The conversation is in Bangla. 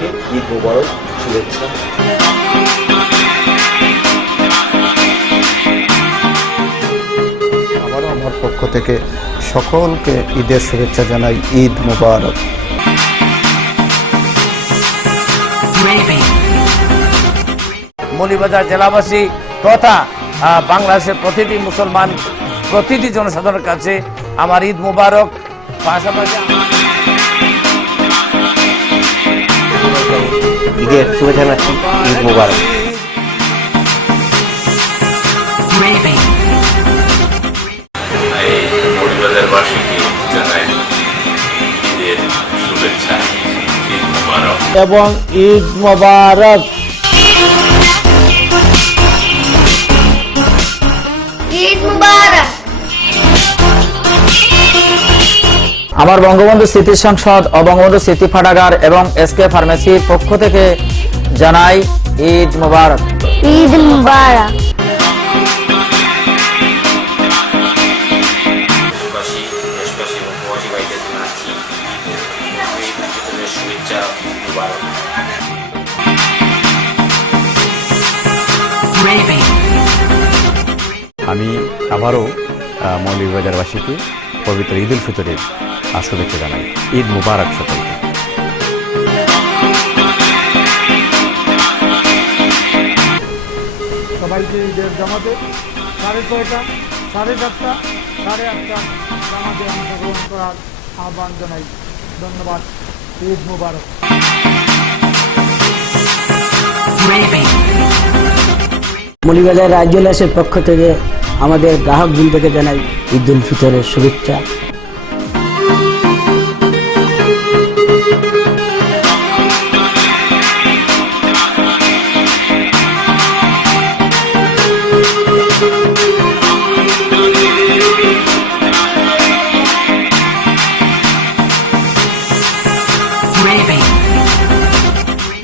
ঈদ মুবারক শুভেচ্ছা। আবারও আমার পক্ষ থেকে সকলকে ঈদের শুভেচ্ছা জানাই ঈদ মুবারক। মৌলিবাজার জেলাবাসী তথা আহ, বাংলাদেশের প্রতিটি মুসলমান প্রতিটি জনসাধারণের কাছে আমার ঈদ মুবারক। পাশাপাশি ঈদের শুভেচ্ছা জানাচ্ছি ঈদ মুবারক। এবং ঈদ মুবারক। ঈদ মুবারক। আমার বঙ্গবন্ধু স্মৃতি সংসদ ও বঙ্গবন্ধু স্মৃতি ফাটাগার এবং এসকে ফার্মেসির পক্ষ থেকে জানাই ঈদ মোবারক। ঈদ মুবারক। আমি আবারও মৌলভীবাজারবাসীকে পবিত্র ঈদ উল ফিতরের শুভেচ্ছা জানাই। ঈদ মুবারক সকলকে। সবাইকে ঈদের জামাতে সাড়ে ছয়টা সাড়ে সাতটা সাড়ে আটটা জামাতে অংশগ্রহণ করার আহ্বান জানাই। ধন্যবাদ ঈদ মুবারক। মলিবাজার রাজ্য পক্ষ থেকে আমাদের গ্রাহক বৃন্দকে জানাই ঈদ উল ফিতরের শুভেচ্ছা Maybe.